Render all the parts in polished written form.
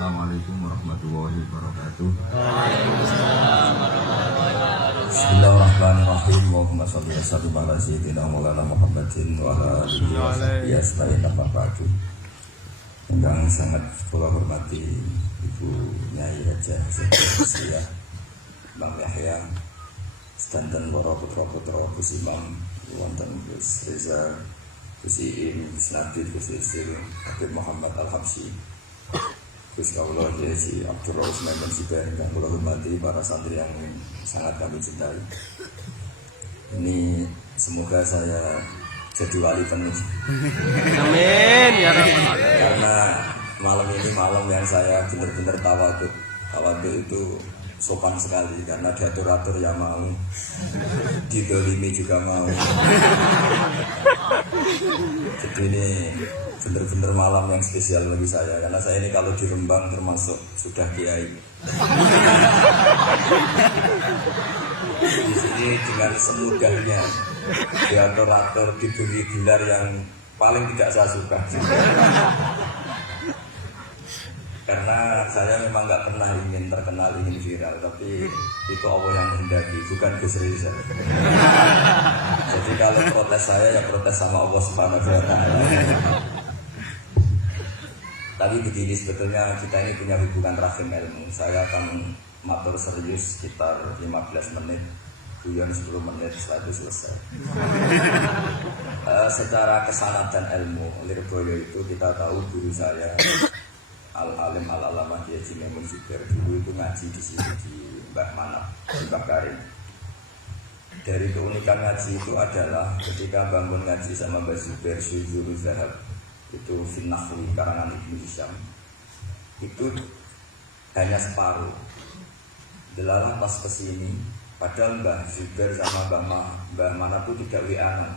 Assalamualaikum warahmatullahi wabarakatuh. Bismillahirrahmanirrahim. Allahumma shalli wa sallim ala sayyidina Maulana Muhammadin wa ala alihi wa sahbihi ajmain. Amma ba'du. Yang sangat kula hormati Ibu Nyai Raja Setia Bang Yahya sedanten para putra-putra Gus Imam wonten Gus Reza, Gus Iim, Gus Nadir, Gus Istil, Habib Muhammad Al-Habsyi, Gus Kaula Haji Abdul Rauf Maimun Sibar, dan kula hormati para santri yang sangat kami cintai. Ini semoga saya jadi wali penuh. Amin ya rabbal alamin. Karena malam ini malam yang saya benar-benar tawadhu. Tawadhu itu sopan sekali karena diatur-atur ya mau, didolimi juga mau. Jadi ini benar-benar malam yang spesial bagi saya karena saya ini kalau di Rembang termasuk sudah kiai. Di sini dengan semudahnya diatur-atur, diberi gelar yang paling tidak saya suka. Karena saya memang nggak pernah ingin terkenal, ingin viral, tapi itu Allah yang menghendaki, bukan Gus Reza. Jadi kalau protes saya ya protes sama Allah Subhanahu wa Ta'ala. Tapi begini, sebetulnya kita ini punya hubungan rahim ilmu. Saya akan matur serius sekitar 15 menit, guyon 10 menit, setelah itu selesai. Secara kesanatan ilmu, Lirboyo itu kita tahu guru saya Al-Alim Al-Alamah Haji Maimun Sibar dulu itu ngaji di sini di Mbah Manap, di Mbah Karim. Dari keunikan ngaji itu adalah ketika bangun ngaji sama Mbah Zubair Syuhuru Zahab itu Finnahwi karangan Ibnu Hisham itu hanya separuh. Delalah pas kesini, padahal Mbah Zubair sama Mbah Manap itu tidak wi'ana.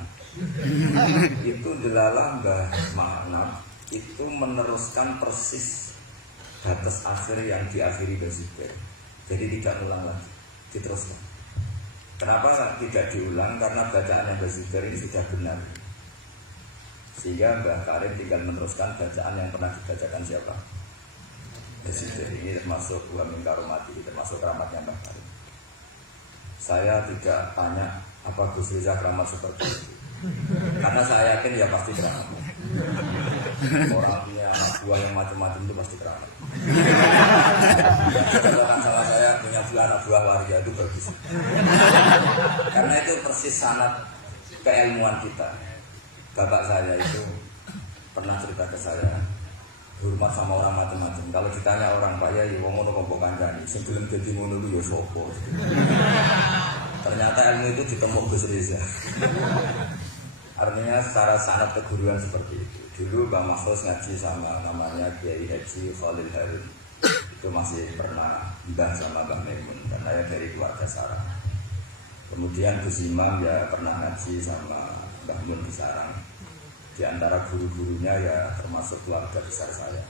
Itu delalah Mbah Manap itu meneruskan persis batas akhir yang diakhiri Mbah Zubair. Jadi tidak ulang lagi, diteruskan. Kenapa tidak diulang? Karena bacaan Mbah Zubair ini sudah benar. Sehingga Mbah Karim tinggal meneruskan bacaan yang pernah dibacakan siapa? Mbah Zubair. Ini termasuk wa min karomati, termasuk keramatnya Mbah Karim. Saya tidak tanya apa Gus Reza keramat seperti itu, karena saya yakin ya pasti keramat. Orang punya anak buah yang macam-macam itu pasti keramat. Kalau salah saya punya anak buah warga itu bagus. Karena itu persis sanad keilmuan kita. Bapak saya itu pernah cerita ke saya, hormat sama orang macam-macam. Kalau ditanya orang Pak Yai, wong ngono kok kancani, sebelum jadi ngono lu ya sapa. Ternyata ilmu itu ditemuk Gus Reza. Artinya secara sanad keguruan seperti itu. Dulu Bang Mahfuz ngaji sama namanya Kiai Haji Khalil Harun. Itu masih pernah mbah sama Bang Maimun karena ya dari keluarga Sarang. Kemudian Gus Imam ya pernah ngaji sama Mbah Mun di Sarang. Di antara guru-gurunya ya termasuk keluarga besar saya.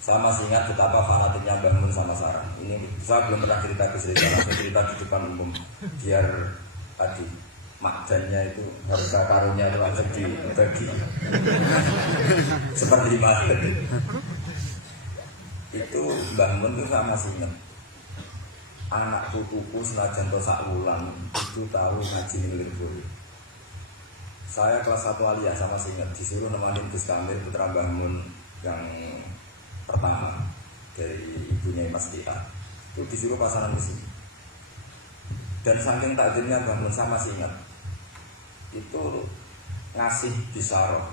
Saya masih ingat betapa fanatiknya Mbah Mun sama Sarang. Ini saya belum pernah cerita ke Reza, langsung cerita di depan umum biar tadi makdannya itu harga karunnya itu langsung dibagi seperti makan. Itu Mbah Mun itu saya masih ingat. Anak putuku senajan sak wulan itu tahu ngaji Lirboyo. Saya kelas 1 aliyah sama masih ingat disuruh nemanin Gus Kamil putra Mbah Mun yang pertama dari ibunya Mas Tia. Itu disuruh pasangan di sini. Dan saking takdirnya Mbah Mun saya masih ingat itu ngasih bisaroh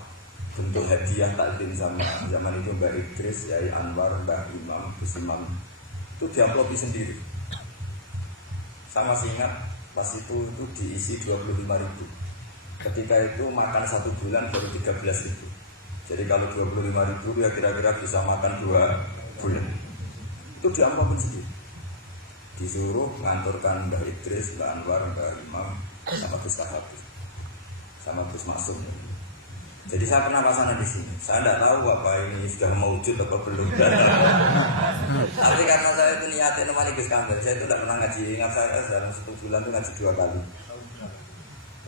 bentuk hadiah takdim sama zaman itu Mbak Idris, Yai Anwar, Mbak Imam, Gus Imam itu diamplopi sendiri. Saya masih ingat pas itu diisi 25.000. Ketika itu makan 1 bulan baru 13.000. Jadi kalau 25.000 ya kira-kira bisa makan 2 bulan. Itu diamplopi sendiri. Disuruh nganturkan Mbak Idris, Mbak Anwar, Mbak Imam sama Gus Kahabis sama Gus Maksum. Jadi saya pernah pasangan di sini. Saya tidak tahu apa ini sudah mewujud atau belum. Tapi karena saya itu niatnya nemani Gus Kamil, saya itu tidak pernah ngaji. Ingat saya dalam 1 bulan itu ngaji 2 kali.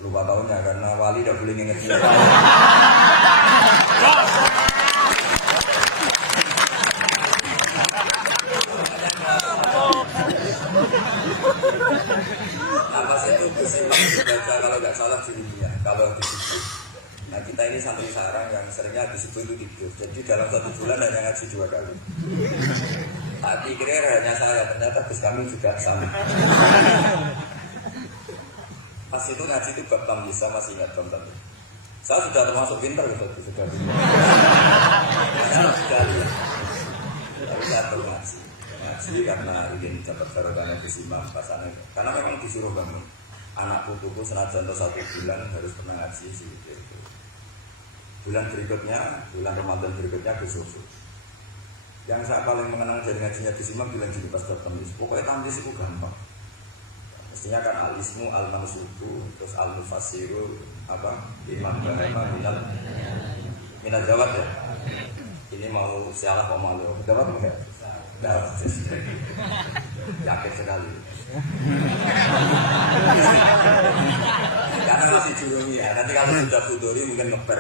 Lupa tahunnya karena wali tidak boleh nginget dia. seringnya habis itu tidur. Jadi dalam 1 bulan hanya ngaji 2 kali. Tak pikirnya hanya saya, ternyata Gus Kamil juga sama. Pas itu ngaji itu bab tamyiz, saya masih ingat bab tamyiz. Saya sudah termasuk pintar gitu, sudah pintar. Saya sekali. Tapi saya perlu ngaji. Ngaji karena ingin dapat barokahnya Gus Imam pasangan. Karena memang disuruh bangun. Anak putuku senajan 1 bulan harus pernah ngaji sih. Bulan berikutnya, bulan Ramadan berikutnya Gus Sofu. Yang saya paling mengenang dari ngajinya Gus Imam bilang gini pas bab tamyiz. Pokoknya tamyiz itu gampang. Mestinya kan al-ismu, al-mamsuku, terus al-mufassiru, apa? Imam Bahama, minal jawab ya. Ini mau sialah apa malu? Jawab enggak? Jawab. Yakin sekali. Karena masih jurumi ya. Nanti kalau sudah fudori mungkin ngeper.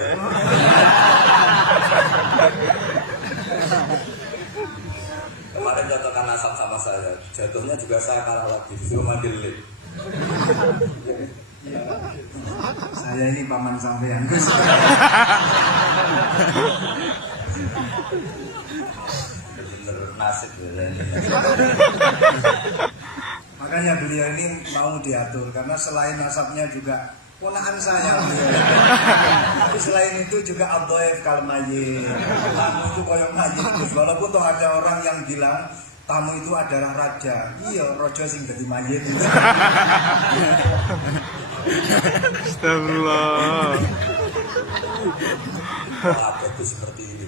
Kemarin jatuhkan nasab sama saya, jatuhnya juga saya kalah lagi, disuruh manggil lip. Saya ini paman sampean. Bener nasib ya ini. Makanya beliau ini mau diatur karena selain nasabnya juga ponakan saya. Tapi selain itu juga abdoef kal mayit. Tamu itu koyok mayit. Walaupun toh ada orang yang bilang tamu itu adalah raja. Iya, rojo sing dadi mayit. Astagfirullah. Apa itu seperti ini?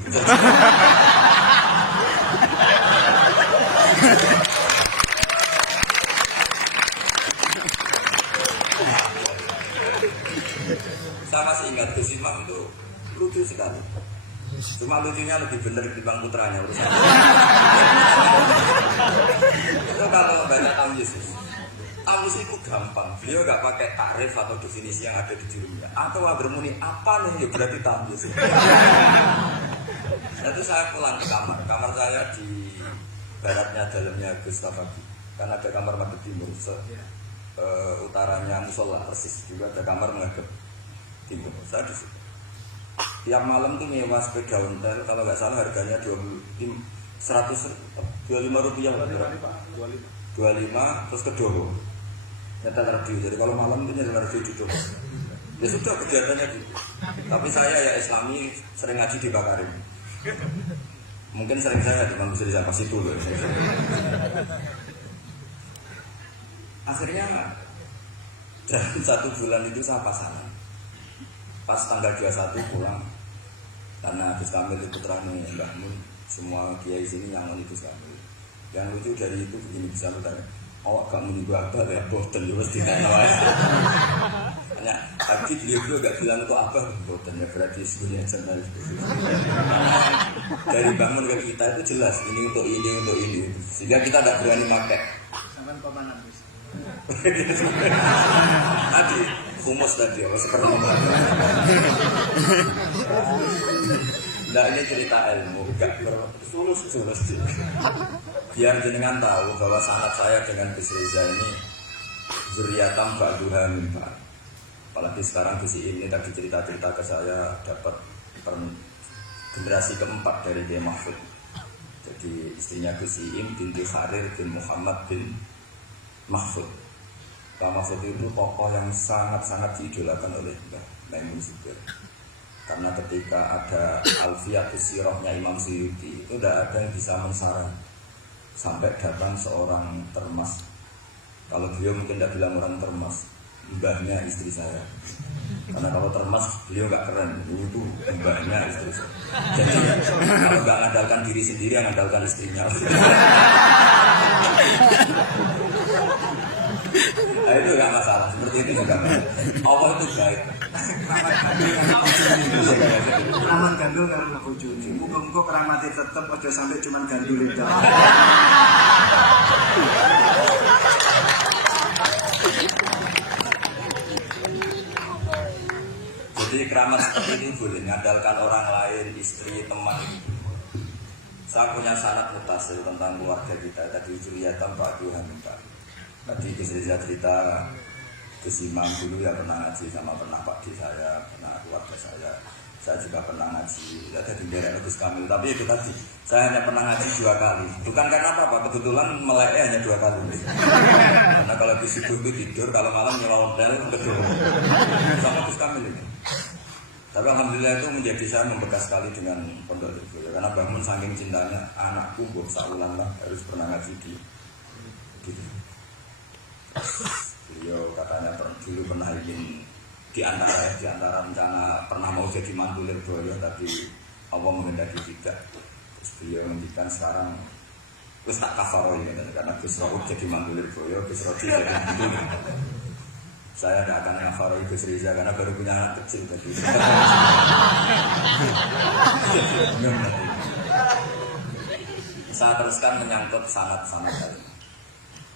Saya masih ingat Gus Imam itu lucu sekali. Cuma lucunya lebih benar dibanding putranya urusan. Itu kalau banyak tamyiz. Tamyiz itu gampang. Beliau nggak pakai takrif atau definisi yang ada di dirinya. Atau bermuni apa nih ya berarti tamyiz. Itu saya pulang ke kamar. Kamar saya di baratnya dalamnya Gus Tafaki. Karena ada kamar madhep timur. Utaranya musola persis juga ada kamar menghadap timur. Saya di situ. Tiap malam tuh nyewa sepeda ontel, kalau nggak salah harganya 125 rupiah lah. 25 terus ke Doro. Nyetel radio. Jadi kalau malam itu nyetel radio di Doro. Ya sudah kegiatannya gitu. Tapi saya ya Islami sering ngaji di Bakarim. Mungkin sering saya cuma bisa di sampai situ loh. Akhirnya dalam 1 bulan itu saya pasangan. Pas tanggal 21 pulang karena Gus Kamil itu putranya Mbah Mun, semua kiai sini nyangon Gus Kamil. Yang lucu dari itu begini bisa bertanya, awak gak menipu abah ya boten terus ditanya. Hanya tadi beliau gak bilang itu abah boten ya berarti sebenarnya jurnalis. Dari Mbah Mun ke kita itu jelas ini untuk ini, sehingga kita tidak berani pakai. Sampai komandan Gus. Tadi humus tadi apa seperti itu. Nah ini cerita ilmu, gak sulus. Biar jenengan tahu bahwa sanad saya dengan Gus Reza ini zuriatam ba'duha min ba'd. Apalagi sekarang Gus ini tadi cerita-cerita ke saya dapat generasi keempat dari Kiai Mahfud. Jadi istrinya Gus Iim binti Kharir bin Muhammad bin Mahfud. Pak Mahfud itu tokoh yang sangat-sangat diidolakan oleh Mbah Maimun Zubair. Karena ketika ada Alfiyatus Sirahnya Imam Suyuti itu tidak ada yang bisa mensarang sampai datang seorang termas. Kalau beliau mungkin tidak bilang orang termas, mbahnya istri saya. Karena kalau termas beliau nggak keren, itu mbahnya istri saya. Jadi kalau nggak mengandalkan diri sendiri, yang mengandalkan istrinya. Nah itu nggak masalah, seperti itu juga. Allah itu baik. Keramat gandul karena bojone. Muga-muga keramate tetep aja sampai cuman gandul itu. Jadi keramat seperti ini boleh mengandalkan orang lain, istri, teman. Saya punya sanad mutasil tentang keluarga kita. Tadi Juriyatan Pak Tuhan minta. Tadi bisa cerita Gus Imam dulu ya pernah ngaji sama pernah Pak Di saya, pernah keluarga saya. Saya juga pernah ngaji, ada di daerah Gus Kamil. Tapi itu tadi, saya hanya pernah ngaji 2 kali. Bukan karena apa-apa, kebetulan meleknya hanya 2 kali. Karena kalau di subuh itu tidur, kalau malam nyewa hotel, kedua. Sama Gus Kamil itu. Tapi alhamdulillah itu menjadi saya membekas sekali dengan pondok itu. Karena bangun saking cintanya, anakku buat saulan lah harus pernah ngaji di gitu. Beliau katanya dulu pernah ingin di antara rencana pernah mau jadi mantu Lirboyo, tapi Allah menghendaki tidak. Terus beliau ngendikan sekarang wis tak kafaro ya, karena Gus Raud jadi mantu Lirboyo, Gus Rodi jadi mantu. Saya tidak akan kafaro Gus Riza karena baru punya anak kecil tadi. Saya teruskan menyangkut sanad-sanad tadi.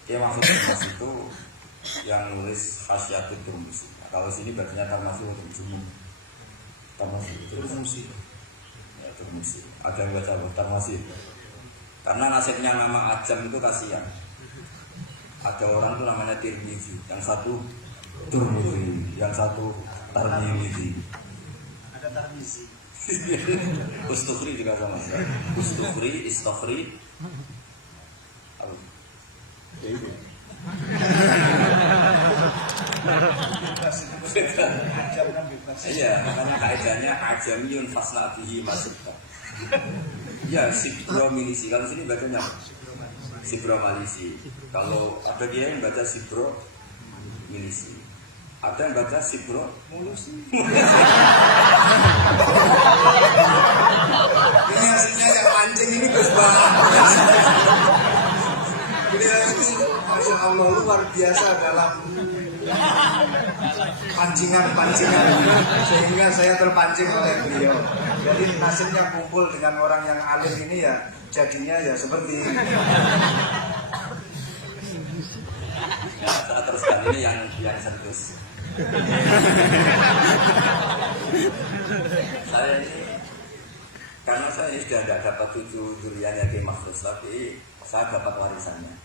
Ya maksudnya itu yang nulis Khasyatul Turmusi. Kalau sini bacanya Tarmasi untuk Jumum. Turmusi. Ya Turmusi. Ada yang baca Tarmasi. Karena nasibnya nama Ajam itu kasihan. Ada orang itu namanya Tirmizi, yang satu Turmuzi, yang satu Tarmizi. Ada Tarmizi. Ustukhri juga sama. Ustukhri, Istokhri. Apa? Ya itu. Iya, makanya kaidahnya ajamiyun fasna bihi masukta. Ya, sibro milisi. Kalau sini bacanya sibro malisi. Kalau ada dia yang baca sibro milisi. Ada yang baca sibro mulusi. Ini aslinya yang mancing ini Gus Bang. Beliau ini Masya Allah luar biasa dalam pancingan sehingga saya terpancing oleh beliau. Jadi nasibnya kumpul dengan orang yang alim ini ya jadinya ya seperti ini. Terus kali ini yang serius. Saya ini karena saya ini sudah tidak dapat cucu duriannya Kiai Mahfuz, tapi saya dapat warisannya.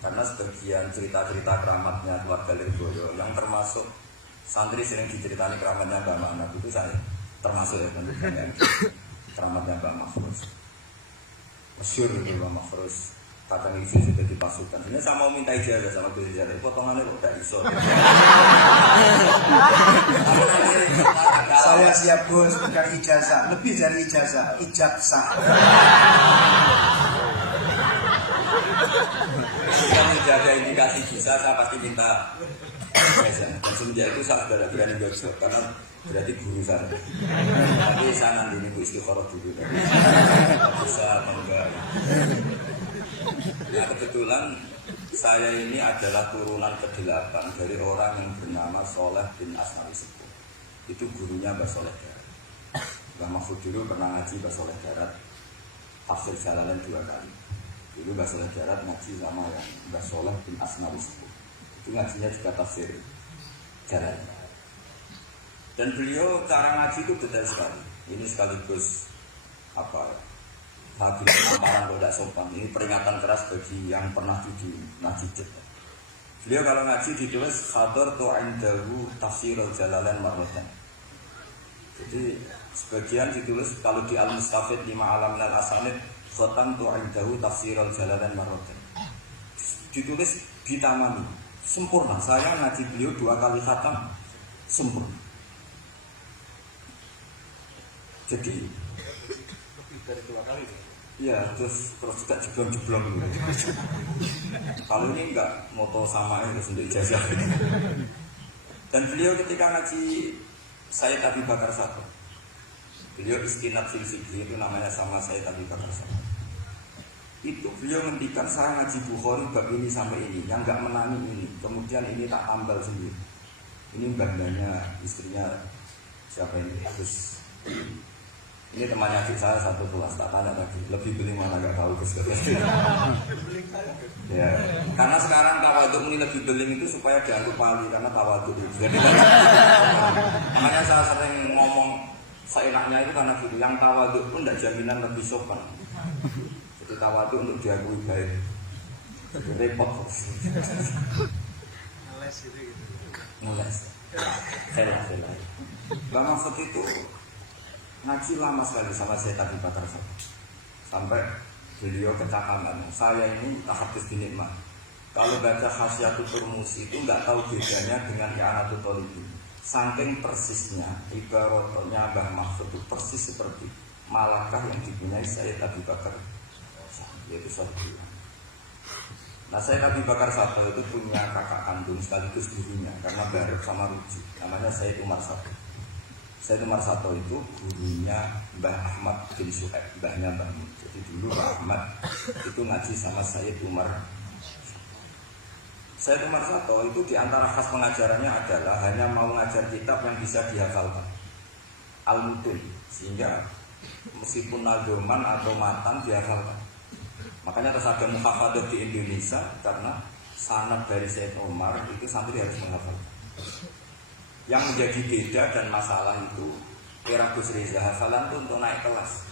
Karena sebagian cerita-cerita keramatnya keluarga Lirboyo yang termasuk santri sering diceritani keramatnya Mbak Mahfuz itu saya termasuk ya kan keramatnya Mbak Mahfuz. Masyhur itu Mbak Mahfuz. Kadang isi sudah dipasukan. Ini saya mau minta ijazah sama Gus Rizal. Potongannya kok udah iso. Saya siap Gus, bukan ijazah, lebih dari ijazah, ijazah. Kalau tidak ada indikasi bisa, saya pasti minta ijazah. Dan semenjak itu saya sudah berani gosok karena berarti guru saya. Tapi saya nanti ini Bu Istiqoroh dulu. Bisa atau enggak? Nah kebetulan saya ini adalah turunan ke-8 dari orang yang bernama Soleh bin Asnawi Sepuh. Itu gurunya Mbah Soleh Darat. Mbah Mahfud dulu pernah ngaji Mbah Soleh Darat tafsir Jalalain 2 kali. Dulu Mbah Soleh Darat ngaji sama yang Mbah Soleh bin Asnawi Sepuh. Itu ngajinya juga tafsir Jalalain. Dan beliau cara ngaji itu detail sekali. Ini sekaligus apa ya? Habis tamparan tidak sopan. Ini peringatan keras bagi yang pernah cuci ngaji. Beliau kalau ngaji ditulis khadar tu'indahu tafsir al-jalalain marratan. Jadi sebagian ditulis kalau di al-mustafid 5 alam minal asanid khatan tu'indahu tafsir al-jalalain marratan. Ditulis bitamani sempurna. Saya ngaji beliau 2 kali khatam sempurna. Jadi lebih dari 2 kali. Iya, terus juga jeblong-jeblong gitu. Kalau ini enggak moto sama ya, terus untuk ijazah. Dan beliau ketika ngaji Sayyid Abi Bakar Satu, beliau istinad silsilah itu namanya sama Sayyid Abi Bakar Satu. Itu beliau ngendikan saya ngaji Bukhari bab ini sampai ini, yang enggak menangi ini, kemudian ini tak tambal sendiri. Ini bandanya istrinya siapa ini? Terus ini temannya adik saya satu kelas, tak tanya lagi, lebih beli mana gak tahu ya, karena sekarang tawaduk ini lebih beling itu supaya dianggap wali, karena tawaduk itu. Jadi makanya saya sering ngomong seenaknya itu karena gitu, yang tawaduk pun tidak jaminan lebih sopan. Jadi tawaduk untuk diakui baik, jadi repot. Ngeles gitu. Ngeles. Mbak Mahfud itu ngaji lama sekali sama saya Abu Bakar sampai beliau kecakapan. Saya ini tahapis dinikmat. Kalau baca Khasyatul Turmusi itu nggak tahu bedanya dengan I'anatul Thalibin. Saking persisnya, ibaratnya Mbah Mahfud itu persis seperti malakah yang dipunyai Sayyid Abu Bakar, yaitu Sohbi. Nah, Sayyid Abu Bakar Satu itu punya kakak kandung sekaligus gurunya karena bareng sama Ruji, namanya Sayyid Umar Satu. Sayyid Umar Satu itu gurunya Mbah Ahmad bin Suhaib, mbahnya Mbah Mun. Jadi dulu Mbah Ahmad itu ngaji sama Sayyid Umar. Sayyid Umar Satu itu diantara khas pengajarannya adalah hanya mau ngajar kitab yang bisa dihafalkan, al-mutun, sehingga meskipun nagoman atau matan dihafalkan. Makanya terus ada muhafadah di Indonesia karena sanad dari Sayyid Umar itu santri harus menghafalkan. Yang menjadi beda dan masalah itu era Gus Reza, hafalan itu untuk naik kelas.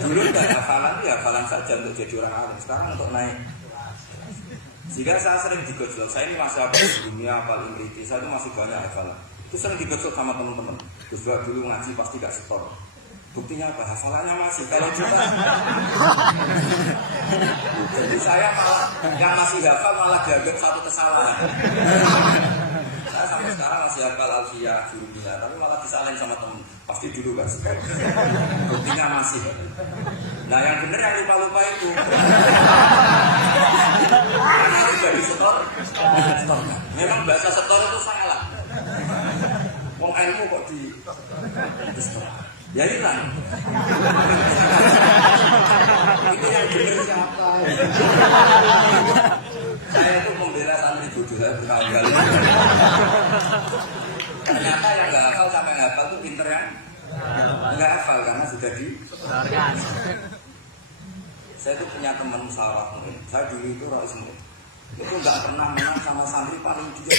Dulu tidak hafalan, ya hafalan saja untuk jadi orang alim. Sekarang untuk naik. Jika saya sering digojlok, saya ini masih hafal dunia, hafal Imriti, saya itu masih banyak hafalan. Itu sering digojlok sama teman-teman. Gus dulu ngaji pasti gak setor. Buktinya apa? Hafalannya masih. Kalau kita, jadi saya malah yang masih hafal malah dianggap satu kesalahan. Saya sampai sekarang masih hafal Alfiyah, Jurumiyah, tapi malah disalahin sama temen. Pasti dulu kan. Buktinya masih. Nah yang benar yang lupa-lupa itu. Karena udah di setor. Memang bahasa setor itu salah. Wong ilmu kok di setor. Ya hilang. Itu yang benar siapa? Saya itu membela santri bodoh, saya berkali-kali. Ternyata yang nggak hafal sampai hafal itu pinter ya. Nggak hafal karena sudah di. Saya itu punya teman musyawarah mungkin. Saya dulu itu Rais Mu'in. Itu nggak pernah menang sama santri paling dia.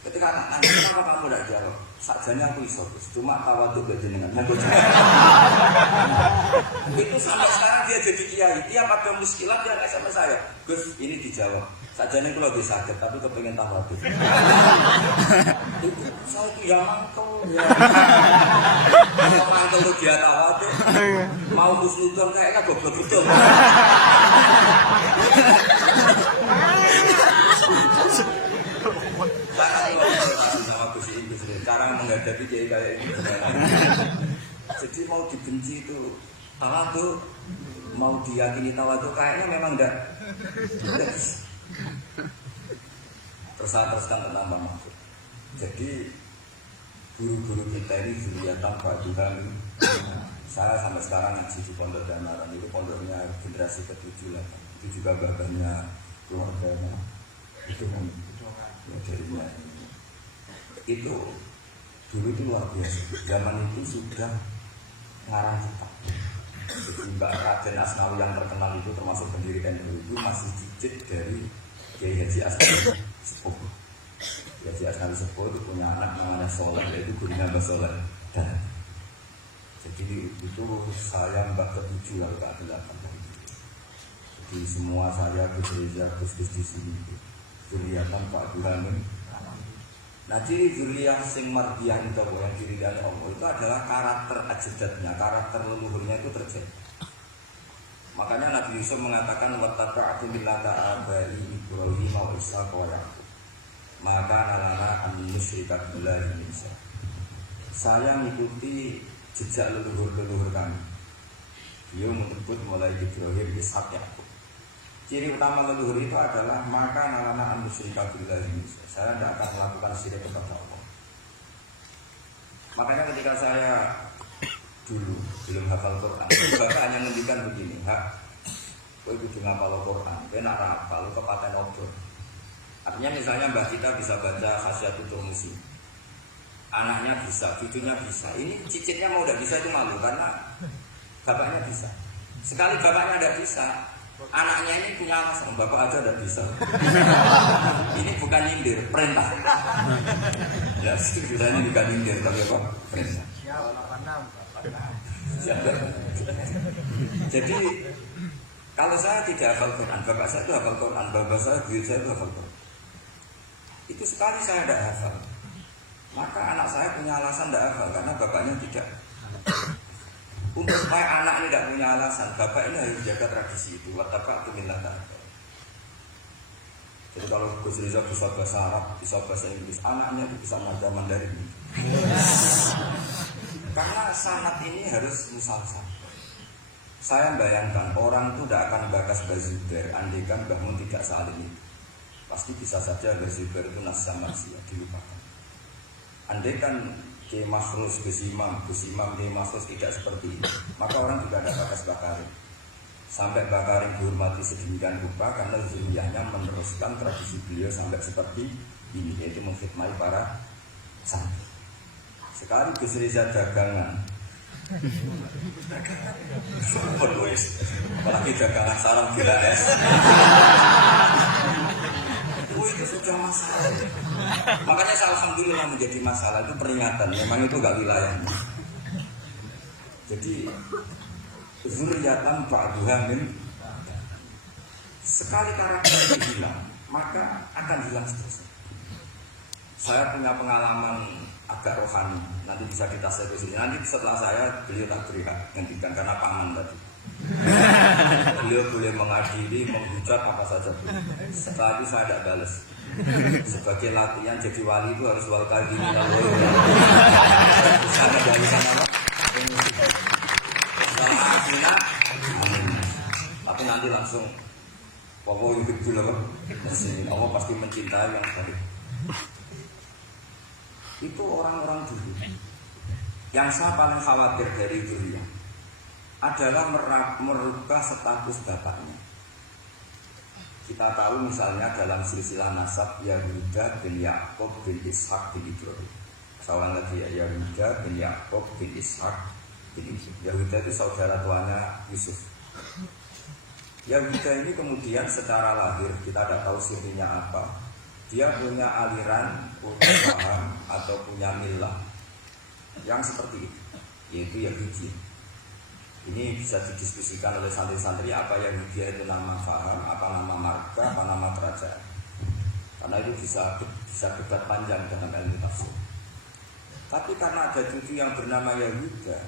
Ketika anak kenapa kamu tidak jawab? Sakjanya aku iso, cuma tawaduk gak jenengan. Itu sampai sekarang dia jadi kiai. Tiap ada muskilat dia nggak sama saya. Gus ini dijawab. Sakjanya itu lebih sakit, tapi kepengen tawaduk. Itu saya itu ya mangkel. Kalau mangkel itu dia tawaduk. Mau husnudon kayaknya goblok betul. Sekarang menghadapi kiai kayak ini. Jadi mau dibenci itu tawadhu, mau diyakini tawadhu kayaknya memang enggak. Terus-teruskan tentang Mahfud. Jadi guru-guru kita ini zuriatan Pak Tuhan. Saya sampai sekarang ngaji di Pondok Damaran, itu pondoknya generasi ke-7 lah. Itu juga babahnya keluarganya. Itu kan jadinya itu dulu itu luar biasa. Zaman itu sudah ngarang kitab. Jadi Mbak Raden Asnawi yang terkenal itu termasuk pendiri NU itu masih cicit dari Kiai Haji Asnawi Sepuh. Haji Asnawi Sepuh itu punya anak namanya Soleh, yaitu gurunya Mbak Soleh. Dan jadi itu saya Mbak ke-7 lalu ke-8. Jadi semua saya Gus Reza, Gus di sini. Zuriatan Pak Burhanuddin. Nah ciri zuriyah sing mardiyah itu yang dirikan Allah itu adalah karakter ajadatnya, karakter leluhurnya itu terjadi. Makanya Nabi Yusuf mengatakan wattaba'tu millata abai Ibrahim wa Ishaq wa Yaqub. Maka nalana an musyrika billahi min syai'. Saya mengikuti jejak leluhur-leluhur kami. Dia menyebut mulai Ibrahim, Ishaq, Yaqub. Ciri utama leluhur itu adalah maka nalana an musyrika billahi min syai'. Saya tidak akan melakukan syirik kepada Allah. Makanya ketika saya dulu belum hafal Quran, bapak hanya ngendikan begini, hak, kau itu hafal Quran, kau nak hafal, kau kepaten obor. Artinya misalnya mbak kita bisa baca Khasyatul Turmusi, anaknya bisa, cucunya bisa. Ini cicitnya mau udah bisa itu malu karena bapaknya bisa. Sekali bapaknya tidak bisa, anaknya ini punya alasan, bapak aja udah bisa. Ini bukan nyindir, perintah. Ya, sebenarnya bukan nyindir, tapi kok perintah. Jadi kalau saya tidak hafal Quran, bapak saya itu hafal Quran, bapak saya, buyut saya itu hafal Quran. Itu sekali saya tidak hafal, maka anak saya punya alasan tidak hafal karena bapaknya tidak. Untuk supaya anak ini tidak punya alasan, bapak ini harus jaga tradisi itu. Wattaba tu millata. Jadi kalau Gus Rizal bisa bahasa Arab, bisa bahasa Inggris, anaknya itu bisa ngajar Mandarin. Karena sanad ini harus musalsal. Saya bayangkan orang itu tidak akan bakas Bazubair andaikan bangun tidak saling itu. Pasti bisa saja Bazubair itu nasab manusia dilupakan. Andaikan Kiai Makhrus, Gus Imam Kiai Makhrus tidak seperti ini, maka orang juga ada bakas Bakarin. Sampai Bakarin dihormati sedemikian rupa karena zuriyahnya meneruskan tradisi beliau sampai seperti ini, yaitu mengkhidmati para santri. Sekali Gus Rizal dagangan, super wes, apalagi dagangan sarang gila es. Itu sudah masalah. Makanya saya alhamdulillah menjadi masalah itu peringatan. Memang itu gak wilayahnya. Jadi zuriyatan ba'duha min. Sekali karakter itu hilang, maka akan hilang seterusnya. Saya punya pengalaman agak rohani. Nanti bisa kita sini. Nanti setelah saya beliau tak beri hak gantikan karena paman tadi. Beliau boleh mengadili, menghujat apa saja. Setelah itu saya tidak balas. Sebagai latihan jadi wali itu harus wal kali ini. Saya tidak balikan apa. Tapi nanti langsung pokoknya hidup dulu apa? Allah pasti mencintai yang baik. Itu orang-orang dulu. Yang saya paling khawatir dari dunia adalah merubah status bapaknya. Kita tahu misalnya dalam silsilah nasab Yahuda bin Yakub bin Ishak bin Ibrahim. Sawan lagi ya, Yahuda bin Yakub bin Ishak bin Ibrahim. Yahuda itu saudara tuanya Yusuf. Yahuda ini kemudian secara lahir kita tidak tahu sirinya apa. Dia punya aliran, punya paham atau punya milah yang seperti itu, yaitu Yahudi. Ini bisa didiskusikan oleh santri-santri apa Yahudi itu nama paham, apa nama marga, apa nama kerajaan. Karena itu bisa debat panjang dalam ilmu tafsir. Tapi karena ada cucu yang bernama Yahuda,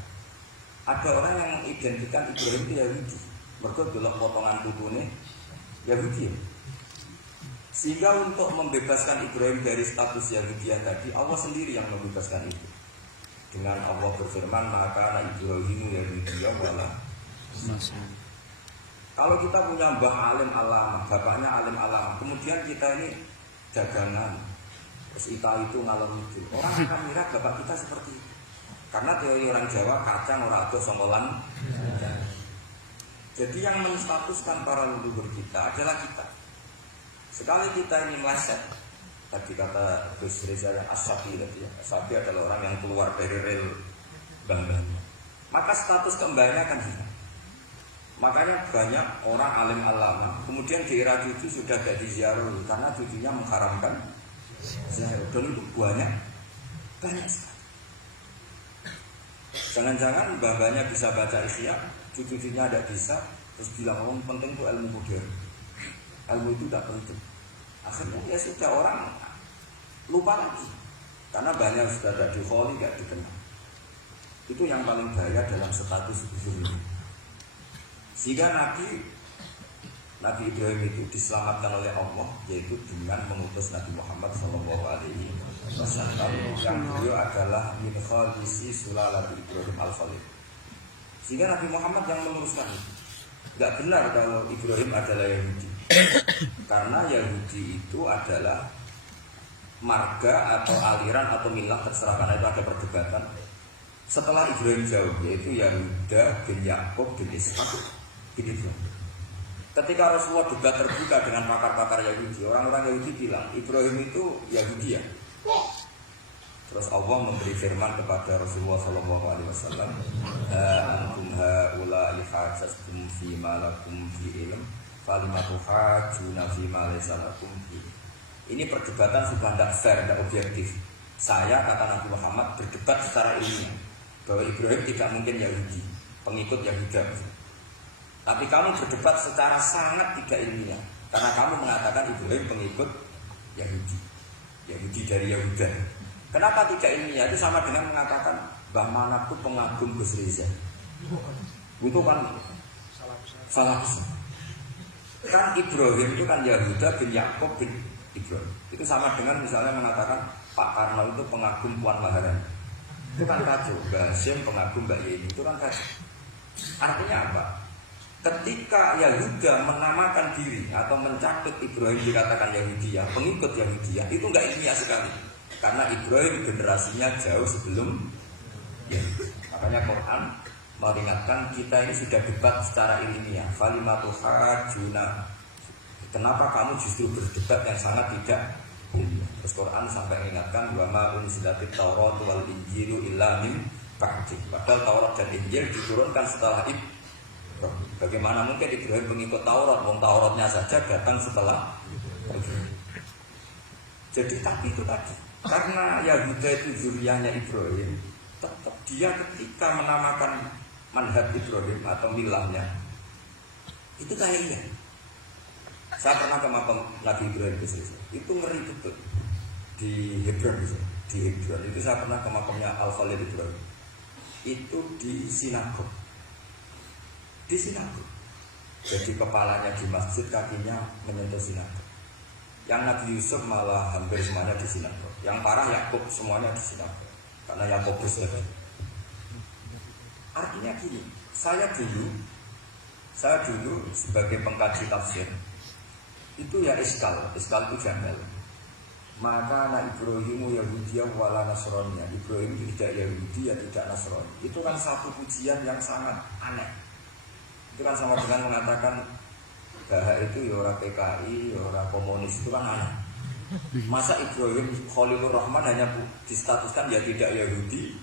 ada orang yang mengidentikan Ibrahim itu Yahudi. Mereka adalah potongan putune Yahudi. Sehingga untuk membebaskan Ibrahim dari status Yahudiyah tadi, Allah sendiri yang membebaskan itu. Dengan Allah berfirman, maka Ibrahim Yahudiyah wala. Kalau kita punya mbah alim alama, bapaknya alim alama, kemudian kita ini dagangan, terus itu ngalor itu, orang akan mira bapak kita seperti itu. Karena teori orang Jawa kacang orang ado songgolan. Jadi yang menstatuskan para leluhur kita adalah kita. Sekali kita ini meleset, tadi kata Gus Rizal yang As-Sabi tadi ya, As-Sabi adalah orang yang keluar dari rel bambanya, maka status kembalinya akan hilang. Makanya banyak orang alim alama, kemudian di era cucu sudah gak diziarah karena cucunya mengharamkan ziarah. Dan itu banyak sekali. Jangan-jangan bambanya bisa baca Ihya, cucu-cucunya tidak bisa, terus bilang orang penting itu ilmu modern. Ilmu itu tidak penting. Akhirnya ya sudah orang lupa lagi. Karena banyak sudah ada dikholi tidak dikenal. Itu yang paling bahaya dalam status uzur ini. Sehingga Nabi Ibrahim itu diselamatkan oleh Allah, yaitu dengan mengutus Nabi Muhammad SAW yang beliau adalah min khalisi sulalati Ibrahim al-Khalil. Sehingga Nabi Muhammad yang meluruskan itu. Gak benar kalau Ibrahim adalah Yahudi. Karena Yahudi itu adalah marga atau aliran atau milah, terserah, karena itu ada perdebatan. Setelah Ibrahim jauh, yaitu Yahuda bin Yakub bin Ishak bin Ibrahim. Ketika Rasulullah debat terbuka dengan pakar-pakar Yahudi, orang-orang Yahudi bilang Ibrahim itu Yahudi ya. Terus Allah memberi firman kepada Rasulullah SAW, antum haula ihajastum fi ma lakum fi ilm falimatu hajuna fi ma laysa lakum fi. Ini perdebatan sudah tidak fair, tidak objektif. Saya, kata Nabi Muhammad, berdebat secara ilmiah bahwa Ibrahim tidak mungkin Yahudi, pengikut Yahuda. Tapi kamu berdebat secara sangat tidak ilmiah, karena kamu mengatakan Ibrahim pengikut Yahudi dari Yahuda. Kenapa tidak ilmiah? Itu sama dengan mengatakan Mbah Manaf itu pengagum Gus Rizal. Itu kan salah besar. Kan Ibrahim itu kan Yahuda bin Yakub bin Ibrahim. Itu sama dengan misalnya mengatakan Pak Karno itu pengagum Puan Maharani. Itu kan kacau. Mbah Hashim pengagum Mbak Yeni. Itu kan kacau. Artinya apa? Ketika Yahuda menamakan diri atau mencatut Ibrahim dikatakan Yahudiyah, pengikut Yahudiyah, itu enggak ilmiah sekali. Karena Ibrahim generasinya jauh sebelum Yahudi. Makanya Quran mengingatkan kita ini sudah debat secara ilmiah. Falimatuhajuna. Kenapa kamu justru berdebat yang sangat tidak ilmiah? Terus Quran sampai mengingatkan wa ma unzilatit Taurat wal Injilu illa min ba'di. Padahal Taurat dan Injil diturunkan setelah itu. Bagaimana mungkin Ibrahim pengikut Taurat? Wong Tauratnya saja datang setelah Ibrahim. Jadi tapi itu tadi. Karena Yahuda itu zuriyahnya Ibrahim, tetap dia ketika menamakan manhaj Ibrahim atau milahnya itu kayak iya. Saya pernah ke makam Nabi Ibrahim itu ngeri betul di Hebron di Hebron itu saya pernah ke makamnya Al Khalil Ibrahim itu di sinagog jadi kepalanya di masjid kakinya menyentuh sinagog. Yang Nabi Yusuf malah hampir semuanya di sinagog. Yang parah Yakub semuanya di sinagog karena Yakobus lagi. Artinya gini, saya dulu sebagai pengkaji tafsir itu ya iskal itu janggal. Maka anak Ibrahimu Yahudiyah wala Nasraniya. Ibrahim itu tidak Yahudi ya tidak Nasrani. Itu kan satu pujian yang sangat aneh. Itu kan sama dengan mengatakan bahwa itu ya orang PKI, ya orang komunis, itu kan aneh. Masa Ibrahim Khalilur Rahman hanya distatuskan ya tidak Yahudi,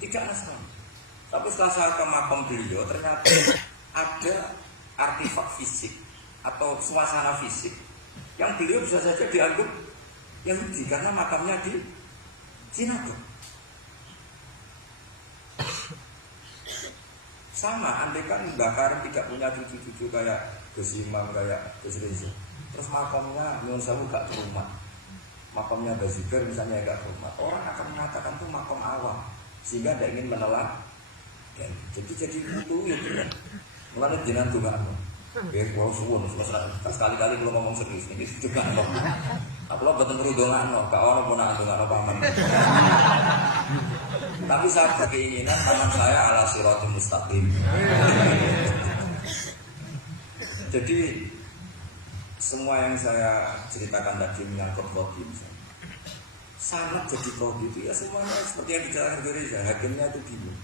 tidak Nasrani. Tapi setelah saya ke makam beliau, ternyata ada artefak fisik atau suasana fisik yang beliau bisa saja dianggap Yahudi karena makamnya di sinagog. Sama, andai kan Mbah Karim tidak punya cucu-cucu kayak Gus Imam, kayak Gus Reza, terus makamnya Nyun Sewu gak ke rumah, makamnya Bazigar misalnya gak ke rumah, orang akan mengatakan itu makam awam sehingga tidak ingin menelan. Jadi itu ya benar. Mulanya jenengan dongan. Ya kalau suwun sekali-kali kalau ngomong serius ini juga kok. Aku lo boten perlu dongakno, gak ono ponakan dongakno paman. Tapi saya berkeinginan tangan saya ala siratul mustaqim. Jadi semua yang saya ceritakan tadi menyangkut kopi sangat jadi kopi itu ya semuanya seperti yang dijelaskan Reza, hakimnya itu bingung.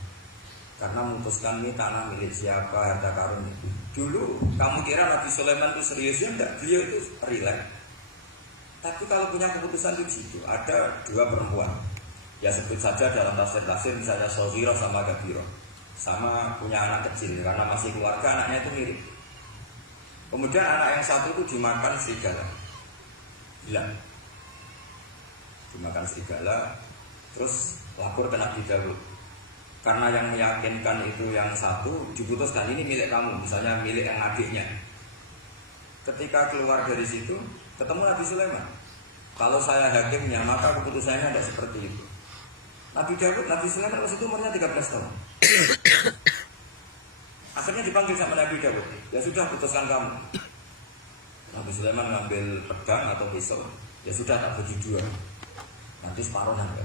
Karena memutuskan ini tanah milik siapa, harta karun itu. Dulu kamu kira Nabi Sulaiman itu seriusnya enggak? Beliau itu relax. Tapi kalau punya keputusan di situ ada dua perempuan. Ya sebut saja dalam tafsir-tafsir misalnya Sohiro sama Gabiro. Sama punya anak kecil karena masih keluarga anaknya itu mirip. Kemudian anak yang satu itu dimakan serigala. Hilang. Dimakan serigala. Terus lapor ke Nabi Daud. Karena yang meyakinkan itu yang satu diputuskan ini milik kamu, misalnya milik yang adiknya. Ketika keluar dari situ ketemu Nabi Sulaiman. Kalau saya hakimnya maka keputusannya tidak seperti itu. Nabi Sulaiman waktu itu umurnya 13 tahun. Akhirnya dipanggil sama Nabi Daud. Ya sudah putuskan kamu. Nabi Sulaiman ngambil pedang atau pisau. Ya sudah tak bagi dua. Nanti separuh nanti.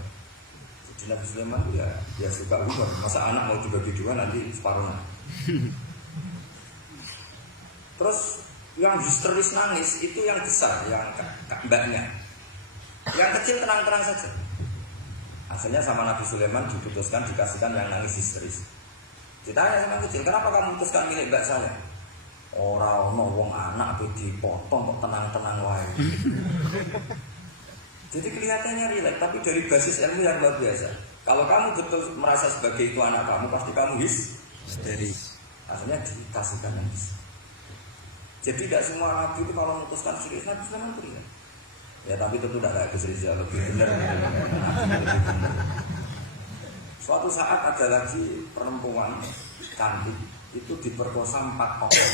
Nabi Sulaiman ya suka humor. Masa anak mau dibagi dua nanti separuhnya. Terus yang histeris nangis itu yang besar, yang mbaknya. Yang kecil tenang-tenang saja. Akhirnya sama Nabi Sulaiman diputuskan dikasihkan yang nangis histeris. Ditanya sama kecil, kenapa kamu putuskan milik mbak saya? Orang wong anak itu dipotong kok tenang-tenang wae. Jadi kelihatannya rileks, tapi dari basis ilmu yang luar biasa. Kalau kamu betul merasa sebagai itu anak kamu, pasti kamu histeris. Akhirnya dikasihkan yang bisa. Jadi tidak semua nabi itu kalau memutuskan serius, Nabi Sulaiman rileks. Ya tapi tentu tidak kayak Gus Rizal, lebih benar. Suatu saat ada lagi perempuan cantik itu diperkosa 4 tokoh.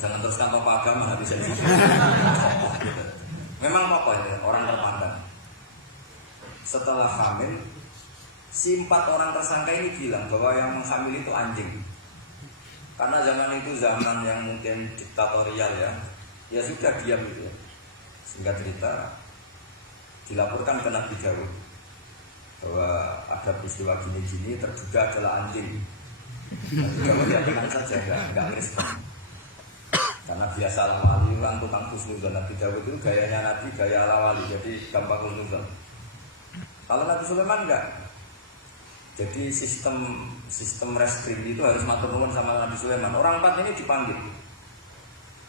Jangan teruskan tokoh agama, habis ini. Memang apa ya, orang terpandang. Setelah hamil Si 4 orang tersangka ini bilang bahwa yang menghamil itu anjing. Karena zaman itu zaman yang mungkin diktatorial ya. Ya sudah diam gitu ya. Singkat cerita dilaporkan ke Nabi Dawud bahwa ada peristiwa gini-gini terduga adalah anjing. Nabi Dawud ya tenang saja, enggak ngerespon. Karena biasa wali kan tukang husnuzon. Nabi Dawud itu gayanya Nabi, gaya ala wali, jadi gampang husnuzon. Kalau Nabi Sulaiman enggak. Jadi sistem reskrim itu harus matur nuwun sama Nabi Sulaiman. Orang 4 ini dipanggil.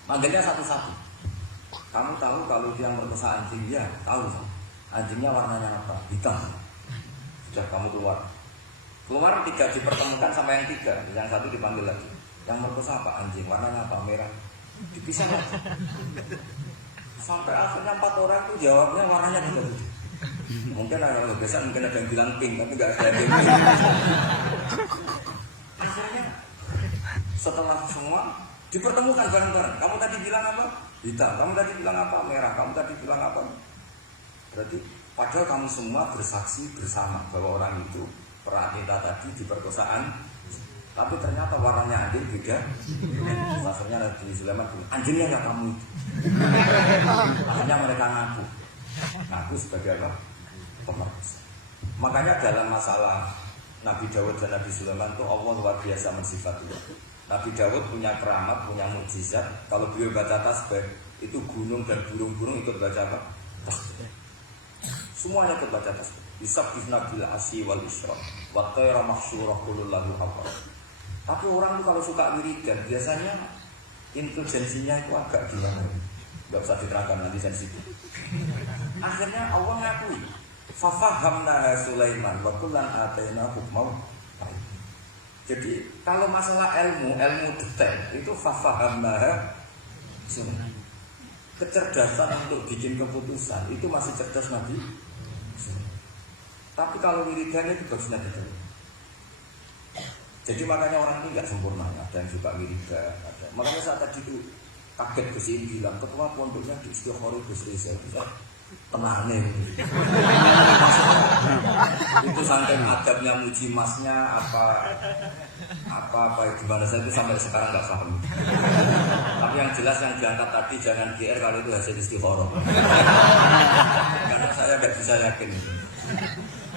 Manggilnya satu-satu. Kamu tahu kalau dia merkosa anjing? Ya, tahu. Anjingnya warnanya apa? Hitam. Sudah kamu keluar. Keluar 3 dipertemukan sama yang 3. Yang 1 dipanggil lagi. Yang merkosa apa? Anjing. Warnanya apa? Merah. Dipisah lagi. Sampai akhirnya 4 orang itu jawabnya warnanya beda-beda. Mungkin ada yang biasa, mungkin ada yang bilang pink, tapi nggak ada yang pink. Akhirnya setelah semua dipertemukan bareng-bareng. Kamu tadi bilang apa? Hitam. Kamu tadi bilang apa? Merah. Kamu tadi bilang apa? Berarti padahal kamu semua bersaksi bersama bahwa orang itu peranita tadi diperkosaan, tapi ternyata warnanya anjing beda. Akhirnya Nabi Sulaiman bilang, anjingnya nggak kamu itu. Akhirnya mereka ngaku sebagai apa? Pemerkosa. Makanya dalam masalah Nabi Dawud dan Nabi Sulaiman itu Allah luar biasa mensifati. Nabi Dawud punya keramat, punya mukjizat. Kalau beliau baca tasbih, itu gunung dan burung-burung ikut baca apa? Tasbih. Semuanya ikut baca tasbih. Yusabbihuna bil asyi wal isyraq wa tayra mahsyurah kullu lahu hafar. Tapi orang itu kalau suka wiridan, biasanya intelijensinya itu agak gimana? Gak usah diterangkan, nanti sensitif. Akhirnya Allah ngakui, fafahamna Sulaiman wa kullan atayna hukmaw. Jadi kalau masalah ilmu detail itu fafahamna Sulaiman. Kecerdasan untuk bikin keputusan itu masih cerdas Nabi. Tapi kalau wiridan itu bagusnya detail. Jadi makanya orang ini nggak sempurna, ada yang suka wiridan, ada. Makanya saat tadi itu kaget Gus Im bilang ketua pondoknya di Istiqoroh Gus Reza bisa tenangnya. Itu sampai adabnya muji masnya apa gimana saya itu sampai sekarang nggak paham. Tapi yang jelas yang diangkat tadi jangan GR kalau itu hasil Istiqoroh. Karena saya nggak bisa yakin itu.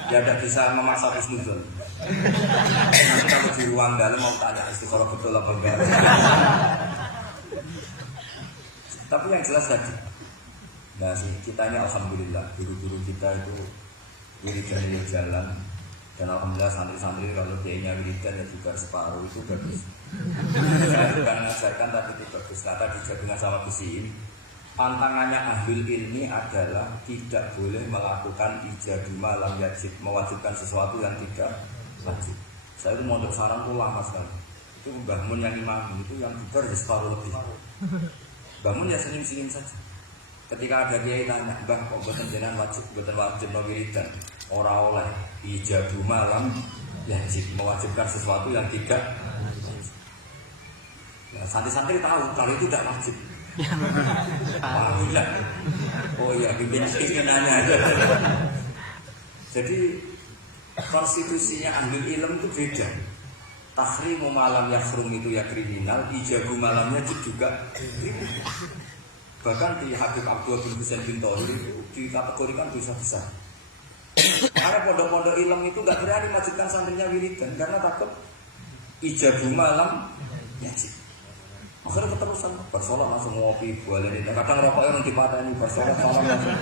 Ya tidak bisa memaksa husnuzon. Nanti kalau di ruang dalam mau tanya Istiqoroh betul apa enggak. Tapi yang jelas tadi, nah kitanya alhamdulillah guru-guru kita itu wiridan yang jalan, dan alhamdulillah santri-santri kalau dia wiridan ya juga separuh itu bagus. Saya bukan mengajarkan tapi itu bagus. Kata dijadikan sama Gusiin, pantangannya ahlul ilmi adalah tidak boleh melakukan ijadu malam yajib, mewajibkan sesuatu yang tidak wajib. Saya itu mondok sarang itu lama sekali. Itu Mbah Mun yang imam itu yang bubar ya separuh lebih. Bangun ya senyum-senyum saja. Ketika ada kiai tanya, Mbah kok boten jenengan wajib wiridan? Ora oleh ijadu malam yajib, mewajibkan sesuatu yang tidak. Nah, santri-santri tahu kalau itu tidak wajib. Alhamdulillah. Oh iya, pimpinannya aja. Jadi konstitusinya ahli ilmu itu beda. Tahrimu malam yahrum itu ya kriminal, ijabu malamnya juga kriminal. Bahkan di Habib Abdullah bin Husain bin Tohir itu dikategorikan dosa besar. Karena pondok-pondok ilmu itu nggak berani wajibkan santrinya wiridan karena takut ijabu malam yajib. Akhirnya keterusan bersolat langsung ngopi bualan ini. Kadang rokoknya nanti pada ini bersolat malam langsung.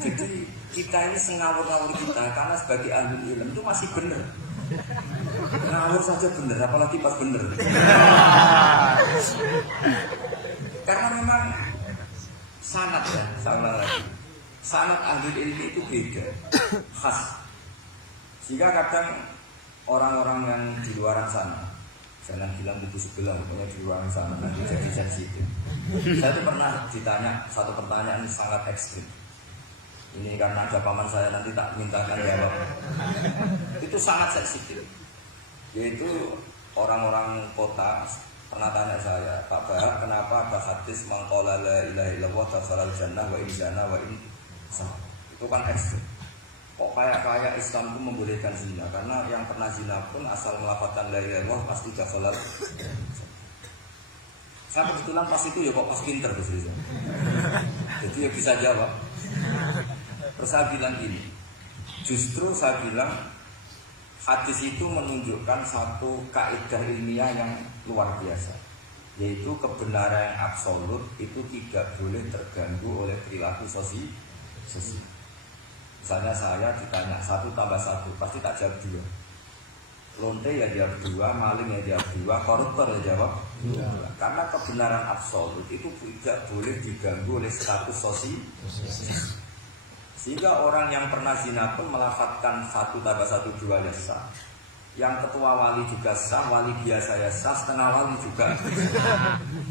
Jadi kita ini sengawur-ngawur kita karena sebagai ahli ilmu itu masih benar. Ngawur saja benar, apalagi pas benar. Karena memang sanad ya, salah lagi. Sanad ahli ilmu itu beda, khas. Sehingga kadang orang-orang yang di luar sana, jangan bilang buku sebelah, pokoknya di luar sana nanti jadi sensitif. Saya tuh pernah ditanya satu pertanyaan sangat ekstrim. Ini karena ada paman saya nanti tak mintakan jawab. Itu sangat sensitif. Yaitu orang-orang kota pernah tanya saya, Pak Bah, kenapa ada hadis mangqala la ilaha illallah dakhalal jannah wa in zana wa in. itu kan ekstrim. Kok kayak Islam itu membolehkan zina? Karena yang pernah zina pun asal melafalkan la ilaha illallah pasti dakhalal. Saya kebetulan pas itu ya kok pas pinter gitu. Jadi ya bisa jawab. Terus saya bilang gini, justru saya bilang hadis itu menunjukkan satu kaidah ilmiah yang luar biasa, yaitu kebenaran yang absolut itu tidak boleh terganggu oleh perilaku sosial. Misalnya saya ditanya 1 tambah 1, pasti tak jawab 2. Lonte ya jawab 2, maling ya jawab 2, koruptor ya jawab 2. Karena kebenaran absolut itu tidak boleh diganggu oleh status sosial. Sehingga orang yang pernah zina pun melafadzkan 1 tambah 1 2 ya sah. Yang ketua wali juga sah, wali biasa ya sah, setengah wali juga.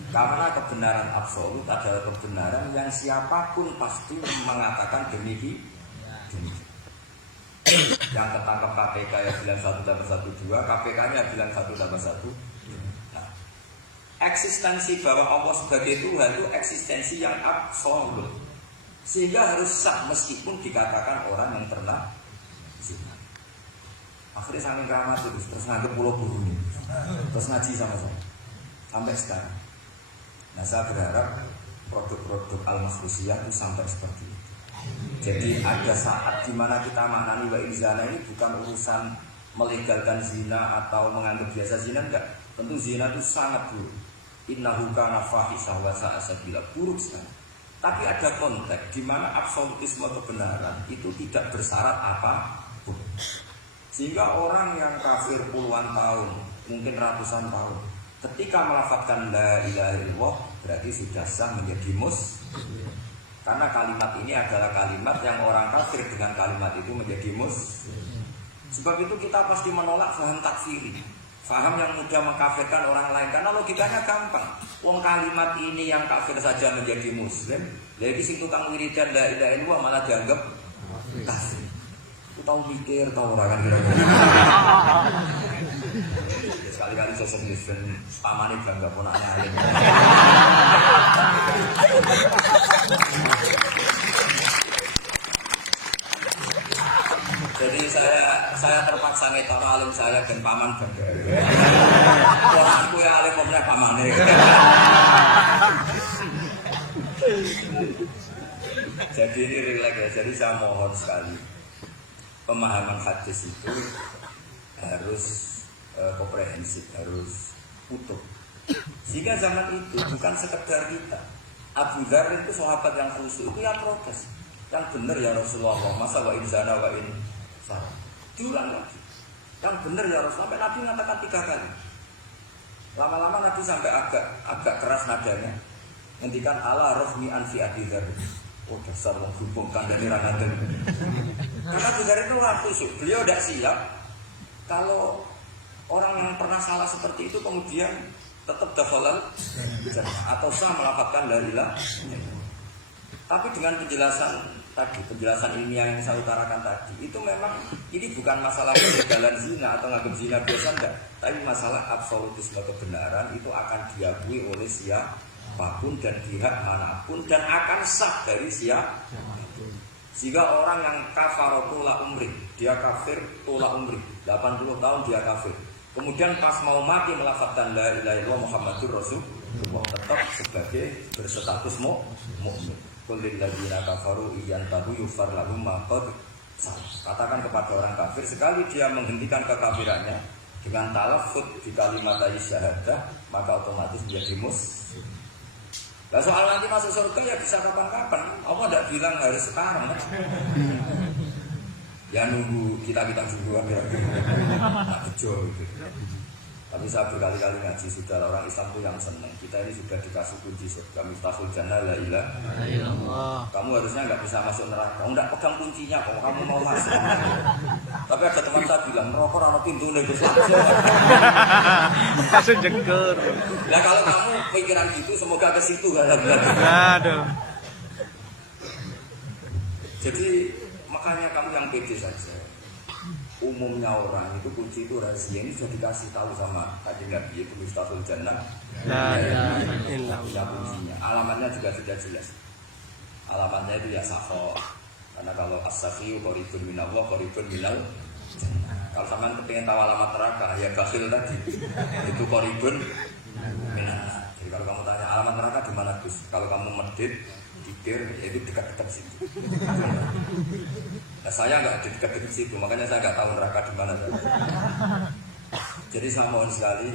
Karena kebenaran absolut adalah kebenaran yang siapapun pasti mengatakan demikian. Yang ketangkep KPK ya bilang 1 tambah 1 2, KPK nya bilang 1 tambah 1. Nah, eksistensi bahwa Allah sebagai Tuhan itu eksistensi yang absolut, sehingga harus sah meskipun dikatakan orang yang pernah zina. Akhirnya saking keramat terus nganggep pulau burung, terus ngaji sama saya sampai sekarang. Nah saya berharap produk-produk al-makhlusiyah itu sampai seperti itu. Jadi ada saat dimana kita maknani wa zina ini bukan urusan melegalkan zina atau menganggap biasa zina, enggak. Tentu zina itu sangat buruk. Innahu kana fahisah wa sa'a sabila, buruk sekali. Tapi ada konteks dimana absolutisme kebenaran itu tidak bersyarat apapun. Sehingga orang yang kafir puluhan tahun, mungkin ratusan tahun, ketika melafadzkan la ilaha illallah berarti sudah sah menjadi muslim. Karena kalimat ini adalah kalimat yang orang kafir dengan kalimat itu menjadi muslim. Sebab itu kita pasti menolak faham takfiri, faham yang mudah mengkafirkan orang lain. Karena logikanya gampang. Wong kalimat ini yang kafir saja menjadi muslim, lagi sing tukang wiridan la ilaha illallah malah dianggap kafir. Aku tahu mikir, tahu orang kan kira-kira. Sekali-kali saya sendiri pamane bangga pun aneh. Jadi saya terpaksa ngetono alim saya dan paman bangga. Orangku ya alim omne pamane. Jadi ini rileks ya. Jadi saya mohon sekali pemahaman hadis itu harus komprehensif, harus utuh. Sehingga zaman itu bukan sekedar kita. Abu Dzar itu sahabat yang khusyuk itu yang protes. Yang benar ya Rasulullah, masa wa in zana wa in salah. Diulang lagi. Yang benar ya Rasulullah, sampai Nabi mengatakan 3 kali. Lama-lama Nabi sampai agak keras nadanya. Ngendikan ala rafmi anfi Abi Dzar. Oh dasar menghubungkan dari rangan. Karena Abu Dzar itu orang khusyuk. Beliau tidak siap kalau orang yang pernah salah seperti itu kemudian tetap dakhalal atau sah melafadzkan la ilaha. Tapi dengan penjelasan ilmiah yang saya utarakan tadi, itu memang ini bukan masalah kegagalan zina atau nganggap zina biasa enggak, tapi masalah absolutisme kebenaran itu akan diakui oleh siapapun dan pihak manapun dan akan sah dari siapapun. Sehingga orang yang kafar tula umri, dia kafir tula umri, 80 tahun dia kafir. Kemudian pas mau mati melafadzkan la ilaha illallah Muhammadur Rasulullah, tetap sebagai berstatus mukmin. Qul lil ladzina kafaru iyantahu yufar lahum ma qad salaf. Katakan kepada orang kafir, sekali dia menghentikan kekafirannya dengan talaffuz di kalimat syahadah, maka otomatis menjadi muslim. Nah soal nanti masuk surga ya bisa kapan-kapan. Allah tidak bilang harus sekarang kan? Ya nunggu kita tunggu kira-kira bejo gitu. Tapi saya berkali-kali ngaji sudah orang Islam itu yang senang. Kita ini sudah dikasih kunci surga, miftahul jannah la ilaha illallah. Kamu harusnya nggak bisa masuk neraka. Enggak pegang kuncinya kok kamu mau masuk. Tapi ada teman saya bilang neraka ora ono pintu ning Langsung jengker. Nah kalau kamu pikiran gitu semoga ke situ kan. Aduh. Jadi makanya kamu yang pede saja. Umumnya orang itu kunci itu rahasia ini sudah dikasih tahu sama tadi Nabi itu miftahul jannah. La ilaha illallah. Ya kuncinya. Alamatnya juga sudah jelas. Alamatnya itu ya safo. Karena kalau as-sakhiyu qaribun minallah qaribun minal jannah. Kalau sampean kepengin tahu alamat neraka ya bakhil tadi. Itu qaribun minal. Jadi kalau kamu tanya alamat neraka di mana Gus? Kalau kamu medit pikir ya itu dekat-dekat situ. Nah, saya nggak dekat-dekat situ, makanya saya nggak tahu neraka di mana. Jadi saya mohon sekali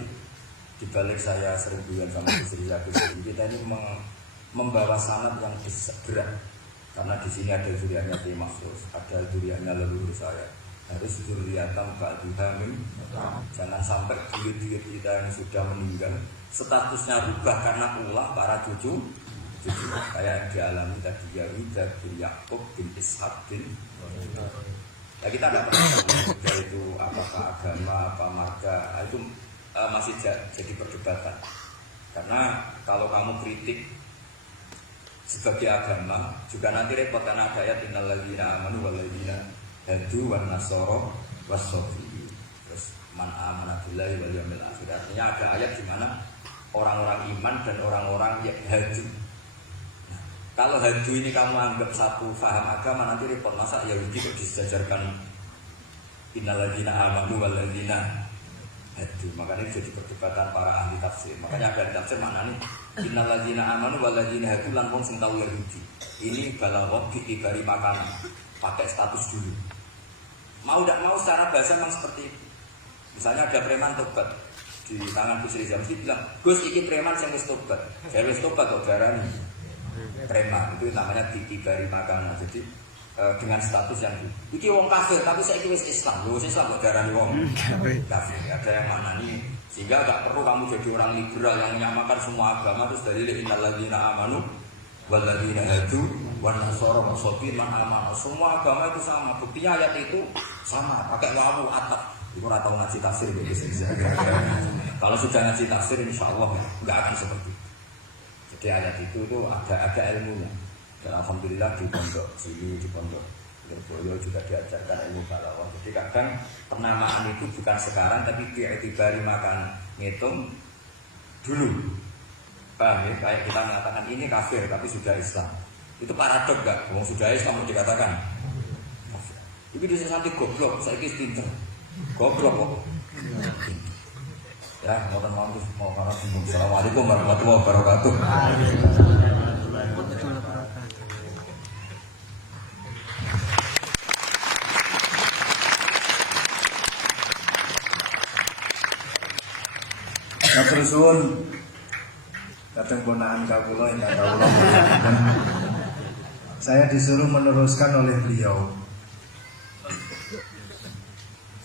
dibalik saya sering bilang sama istri saya, kita ini membawa sanad yang berat. Karena di sini ada zuriatnya Ki Mahfuz, ada zuriatnya leluhur saya. Harus zuriatan ba'duha min. Jangan sampai buyut-buyut kita yang sudah meninggal statusnya rubah karena ulah para cucu kayak yang dialami tadi Yahuda bin Yakub bin Ishaq bin. Ya kita tidak pernah tahu itu apakah agama apa marga itu masih jadi perdebatan. Karena kalau kamu kritik sebagai agama juga nanti repot karena ada ayat innal ladzina amanu wal ladzina hadu wan nasara was-safi. Terus man amana billahi wal yaumil akhir. Artinya ada ayat di mana orang-orang iman dan orang-orang yang hadu. Nah, kalau hadu ini kamu anggap satu faham agama nanti repot. Masa Yahudi kok disejajarkan innal ladzina amanu wal ladzina hadu. Makanya jadi perdebatan para ahli tafsir. Makanya ahli tafsir maknanya innal ladzina amanu wal ladzina hadu lan wong sing tau Yahudi. Ini balaghah ibari makanan. Pakai status dulu. Mau tidak mau secara bahasa memang seperti itu. Misalnya ada preman tobat di tangan Gus Rizal mesti bilang, Gus iki preman sing wis tobat. Saya wis tobat kok darani preman. Itu namanya ibari makanan. Jadi dengan status yang iki wong kafir tapi saiki wis Islam. Lho Islam kok darani wong kafir. Ada yang maknani sehingga enggak perlu kamu jadi orang liberal yang menyamakan semua agama terus dari innal ladzina amanu wal ladzina hadu wan nasara was-safi man amana. Semua agama itu sama. Buktinya ayat itu sama, pakai wawu ataf. Iku ora tau ngaji tafsir gitu. Kalau sudah ngaji tafsir insyaallah enggak akan seperti itu. Jadi ayat itu ada ilmunya. Dan alhamdulillah di pondok sini, di pondok Lirboyo juga diajarkan ilmu balaghah. Jadi kadang penamaan itu bukan sekarang tapi diikhtibari makan ngitung dulu. Paham ya? Kayak kita mengatakan ini kafir tapi sudah Islam. Itu paradok gak? Wong sudah Islam dikatakan kafir. Itu bisa sampai goblok, saya kis pinter. Goblok kok. Ya, mau karena Assalamualaikum warahmatullahi wabarakatuh. Matur suwun. Kadang ponaan kawula enggak kawula. Saya disuruh meneruskan oleh beliau.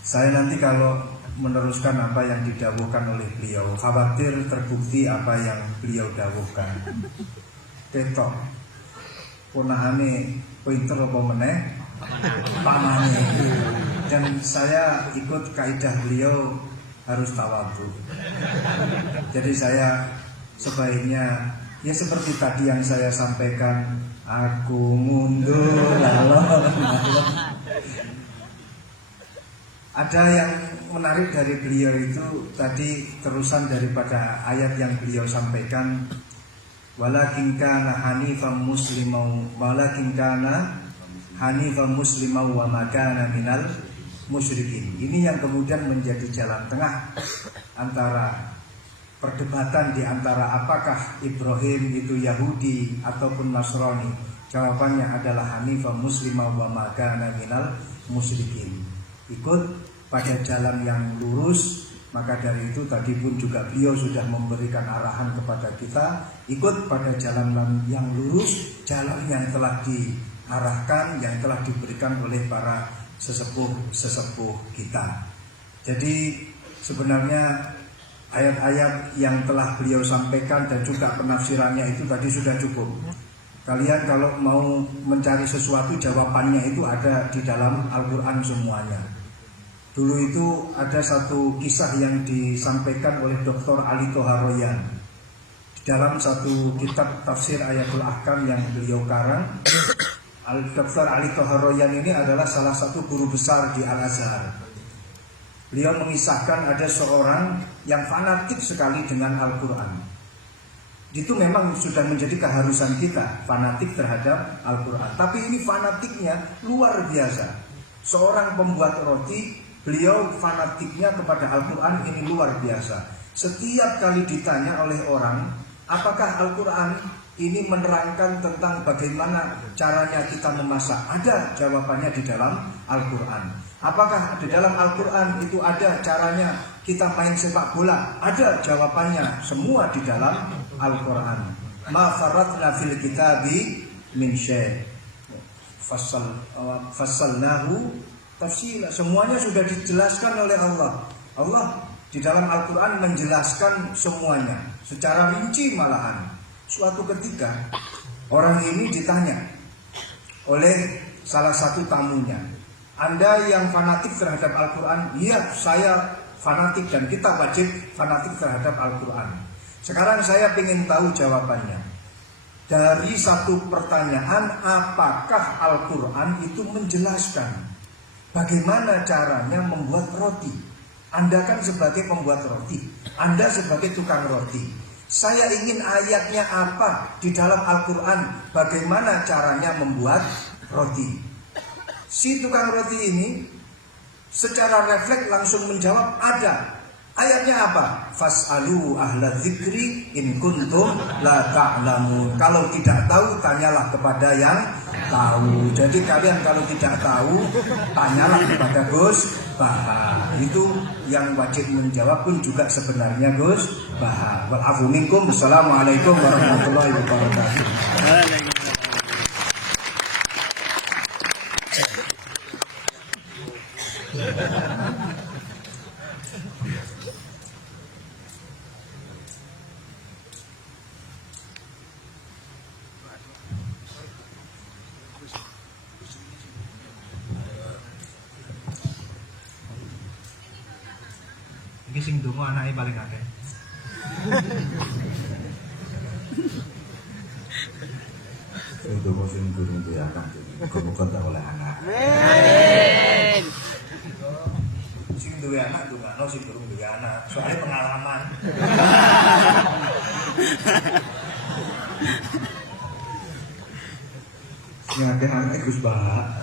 Saya nanti kalau meneruskan apa yang didawuhkan oleh beliau, khawatir terbukti apa yang beliau dawuhkan. Ketok ponahane pinter apa meneh pamane. Dan saya ikut kaidah beliau harus tawadhu. Jadi saya sebaiknya ya seperti tadi yang saya sampaikan, aku mundur Allah. Ada yang menarik dari beliau itu tadi terusan daripada ayat yang beliau sampaikan, walakin kana hanifan muslimau wa ma kana minal musyrikin. Ini yang kemudian menjadi jalan tengah antara perdebatan di antara apakah Ibrahim itu Yahudi ataupun Nasrani. Jawabannya adalah hanifan muslimau wa ma kana minal musyrikin. Ikut pada jalan yang lurus. Maka dari itu tadi pun juga beliau sudah memberikan arahan kepada kita, ikut pada jalan yang lurus, jalan yang telah diarahkan, yang telah diberikan oleh para sesepuh kita. Jadi sebenarnya ayat-ayat yang telah beliau sampaikan dan juga penafsirannya itu tadi sudah cukup. Kalian kalau mau mencari sesuatu, jawabannya itu ada di dalam Al-Quran semuanya. Dulu itu ada satu kisah yang disampaikan oleh Dr. Ali Toharoyan di dalam satu kitab tafsir Ayatul Ahkam yang beliau karang. Dr. Ali Toharoyan ini adalah salah satu guru besar di Al-Azhar. Beliau mengisahkan ada seorang yang fanatik sekali dengan Al-Quran. Itu memang sudah menjadi keharusan kita, fanatik terhadap Al-Quran. Tapi ini fanatiknya luar biasa. Seorang pembuat roti, beliau fanatiknya kepada Al-Quran ini luar biasa. Setiap kali ditanya oleh orang, apakah Al-Quran ini menerangkan tentang bagaimana caranya kita memasak, ada jawabannya di dalam Al-Quran. Apakah di dalam Al-Quran itu ada caranya kita main sepak bola, ada jawabannya, semua di dalam Al-Quran. Ma faratna fil kitabi min syai'. Fassalnahu tafsila. Semuanya sudah dijelaskan oleh Allah. Allah di dalam Al-Quran menjelaskan semuanya secara rinci malahan. Suatu ketika orang ini ditanya oleh salah satu tamunya, Anda yang fanatik terhadap Al-Quran? Iya, saya fanatik dan kita wajib fanatik terhadap Al-Quran. Sekarang saya ingin tahu jawabannya. Dari satu pertanyaan, apakah Al-Quran itu menjelaskan bagaimana caranya membuat roti? Anda kan sebagai pembuat roti, Anda sebagai tukang roti. Saya ingin ayatnya apa di dalam Al-Quran, bagaimana caranya membuat roti. Si tukang roti ini secara refleks langsung menjawab, ada. Ayatnya apa? Fas'alu ahla dzikri in kuntum la ta'lamun. Kalau tidak tahu, tanyalah kepada yang tahu. Jadi kalian kalau tidak tahu, tanyalah kepada Gus Baha. Itu yang wajib menjawab pun juga sebenarnya Gus Baha. Wa'afu minkum. Assalamualaikum warahmatullahi wabarakatuh. Iki sing donga anake paling akeh. Itu musim gurung itu ya kan. Muka-muka tak oleh anak. Sing duwe anak ndongakno, sing durung duwe anak. Soalnya pengalaman. Yang akeh-akeh Gus Baha.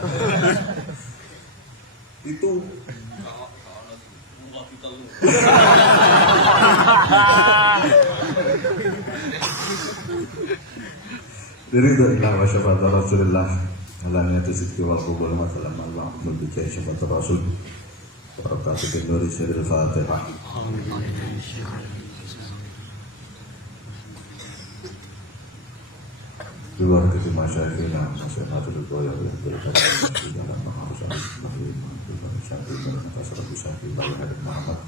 Itu Ridho ilah wa syafat Rasulullah ala niyati sidqi wal qabul wa salam Allah bi syafat Rasul barakatuh bin nuri sirril Fatihah. Luar kecil masyarakatnya masyarakat goyah berkata di dalam mahasiswa Mahir Syafii Mahir Syafii Mahir Muhammad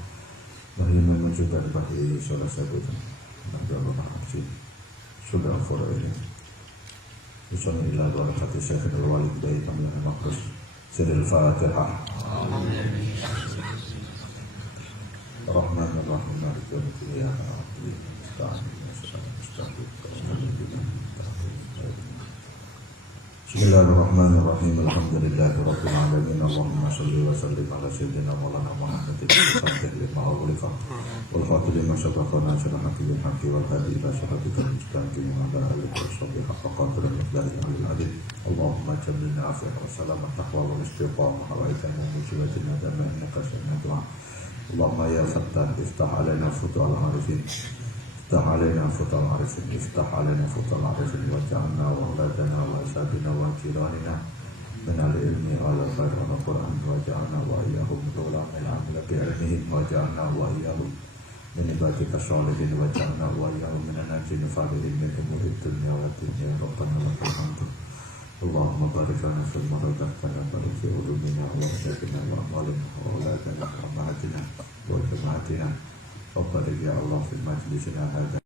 Mahir mencoba bagi salah satu Nabi Allah Aksi sudah forward Bismillah barakatuh Syekh al-Walid dari Pemilihan Makrus Siril Fatihah. Rahman Rahim Malik Yawmiddin ya Rabbi Bismillahirrahmanirrahim. Alhamdulillahi rabbil alamin. Allahumma shalli wa sallim ala sayyidina Maulana Muhammadin al-Fatih lima ughliqa wal khatib lima sabaqa nasrul haqqi bil haqqi wal hadi ila siratikal mustaqim wa ala alihi wa sahbihi haqqa qadrihi wa miqdarihi al-'azim. Allahumma jannibna afiyatan wa salaman taqwa wal istiqamah wa itamam mujibatina dama innaka sami'ud du'a. Allahumma ya Fattah iftah alaina futuhal arifin. افتح علينا فتح العرفين افتح علينا فتح العرفين واجعلنا واولادنا واساتذتنا وجيراننا من العلم على الخير والقران واجعلنا واياهم من العلماء العامل بعلمهم واجعلنا واياهم من عبادك الصالحين واجعلنا واياهم من الناجين الفارغين من امور الدنيا والدين يا ربنا لك الحمد. اللهم بارك لنا في المرضى بارك في علومنا ومشايخنا واعمالنا واولادنا وامهاتنا وجماعتنا وبارك يا الله في مجلسنا هذا